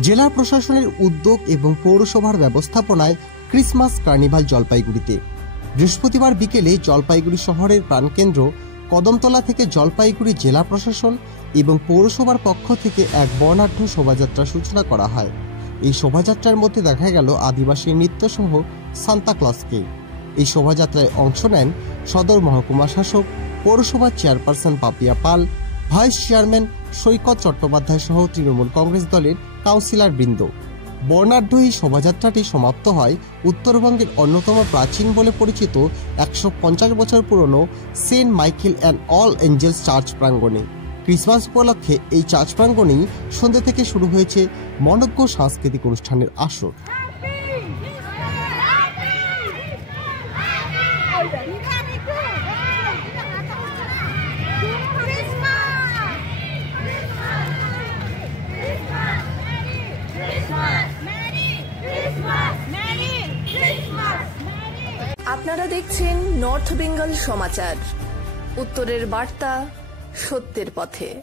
জেলা প্রশাসনের উদ্যোগ এবং পৌরসভার ব্যবস্থাপনায় ক্রিসমাস কার্নিভাল জলপাইগুড়িতে বৃহস্পতিবার বিকেলে জলপাইগুড়ি শহরের প্রাণকেন্দ্র কদমতলা থেকে জলপাইগুড়ি জেলা প্রশাসন এবং পৌরসভার পক্ষ থেকে এক বর্ণাঢ্য শোভাযাত্রার সূচনা করা হয়। এই শোভাযাত্রার মধ্যে দেখা গেল আদিবাসী নৃত্যসহ সান্তাক্লজকে। এই শোভাযাত্রায় অংশ নেন সদর মহকুমা শাসক, পৌরসভার চেয়ারপারসন পাপিয়া পাল, ভাইস চেয়ারম্যান সৈকত চট্টোপাধ্যায় সহ তৃণমূল কংগ্রেস দলের কাউন্সিলর বৃন্দ। বর্ণাঢ্য এই শোভাযাত্রাটি সমাপ্ত হয় উত্তরবঙ্গের অন্যতম প্রাচীন বলে পরিচিত 150 বছর পুরনো Saint Michael and All Angels Church প্রাঙ্গণে। ক্রিসমাস উপলক্ষে এই চার্চ প্রাঙ্গণেই সন্ধ্যে থেকে শুরু হয়েছে মনোজ্ঞ সাংস্কৃতিক অনুষ্ঠানের আসর। আপনারা দেখছেন নর্থ বেঙ্গল সমাচার, উত্তরের বার্তা, সত্যের পথে।